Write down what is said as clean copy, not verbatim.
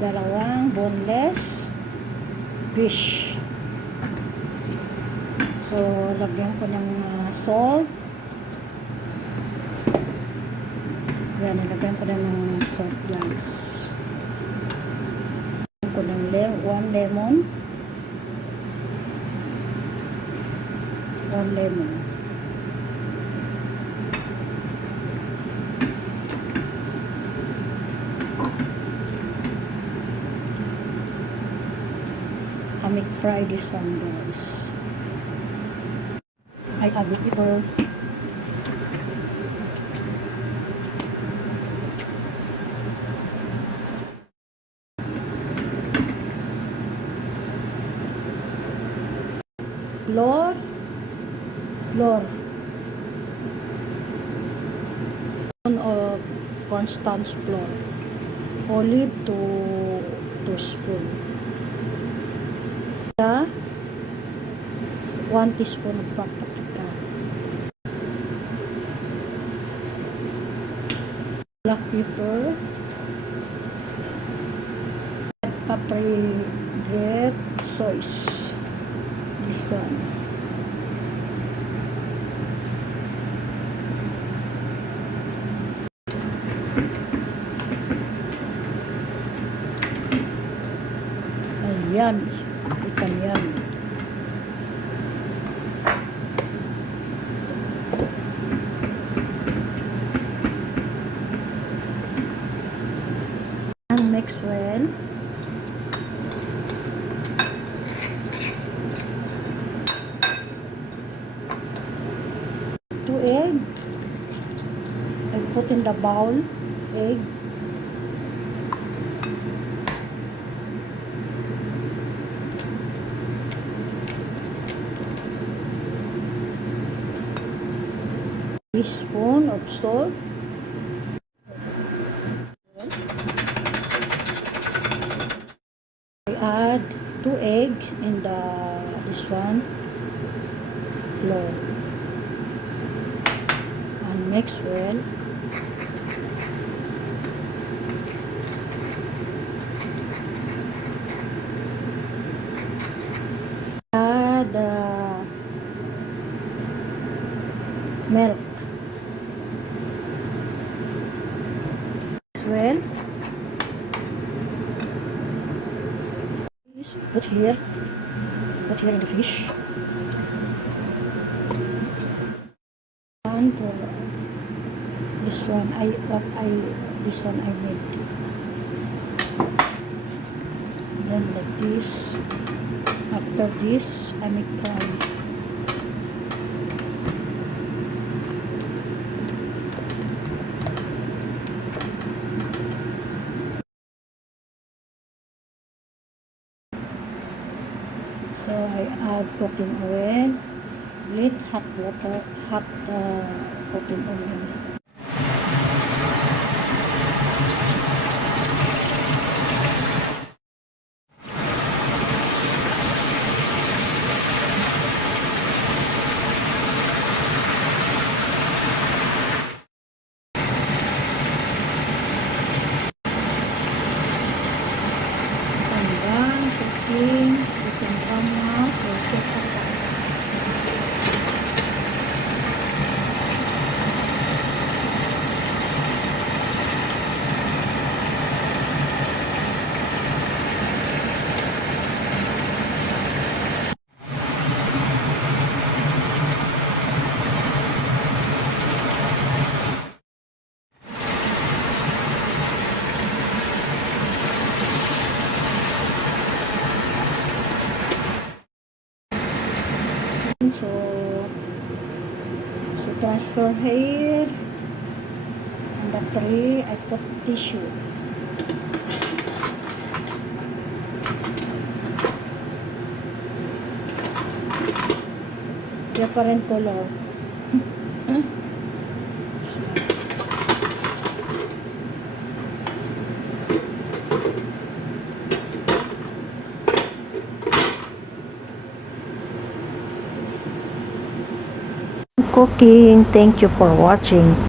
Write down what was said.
dalawang boneless fish. So, lagyan ko ng salt. Yan, nilagyan ko na ng salt, guys. Lagyan ko ng 1 lemon. 1 lemon. I make fry this one, guys. I add pepper. Flour. Of cornstarch flour. Olive 2 spoon. 1 teaspoon of paprika. Black pepper. Red sauce. This one. Ayan. Ikan yan. And mix well. Egg. I put in the bowl. Egg. Teaspoon of salt. I add 2 eggs in this one flour. Mix well. Add milk. Mix well. Put here in the fish. And this one I made. Then like this. After this, I make fry. So I add cooking oil with hot water, cooking oil. So transfer here, and the tray I put tissue. Different color. Cooking. Thank you for watching.